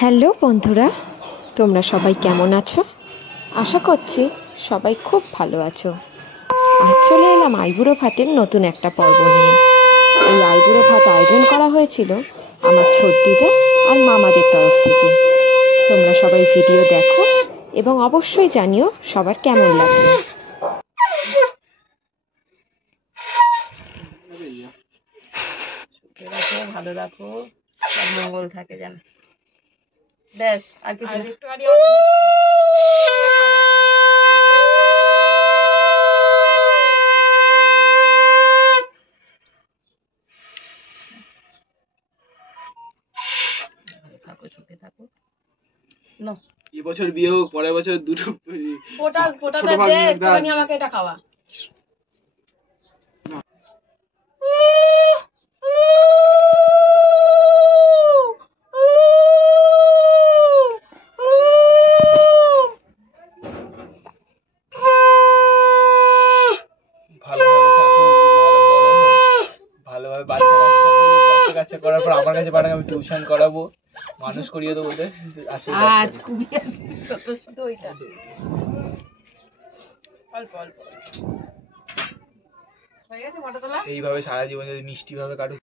Hello বন্ধুরা, তোমরা সবাই কেমন আছো? আশা করছি সবাই খুব ভালো আছো। আজ চলে এলাম আইবুড়ো ভাতের নতুন একটা পর্ব নিয়ে। এই আইবুড়ো ভাত আয়োজন করা হয়েছিল আমার ছোটদিদা আর মামাদের তরফ থেকে। তোমরা সবাই ভিডিও দেখো এবং অবশ্যই জানিও সবার কেমন লাগবে। ভালো রাখো, সব মঙ্গল থাকে যেন। ব্যাস আর কিছু না। থাকো, সুখে থাকো। এবছর বিয়ে হোক, পরের বছর দুটো ফোটাটা দে, একটুখানি আমাকে এটা খাওয়া। ভালোভাবে থাকুক, ভালো বড় হোক, ভালোভাবে বাচ্চা কাচ্চা করার পর আমার কাছে পাঠাক, আমি টিউশন করাবো, মানুষ করিয়ে দেবো ওদের। আজ খুবই শুধু ওইটা অল্প অল্প হয়ে গেছে। মোটা তোলা এইভাবে সারা জীবন যদি মিষ্টি ভাবে কাটুক।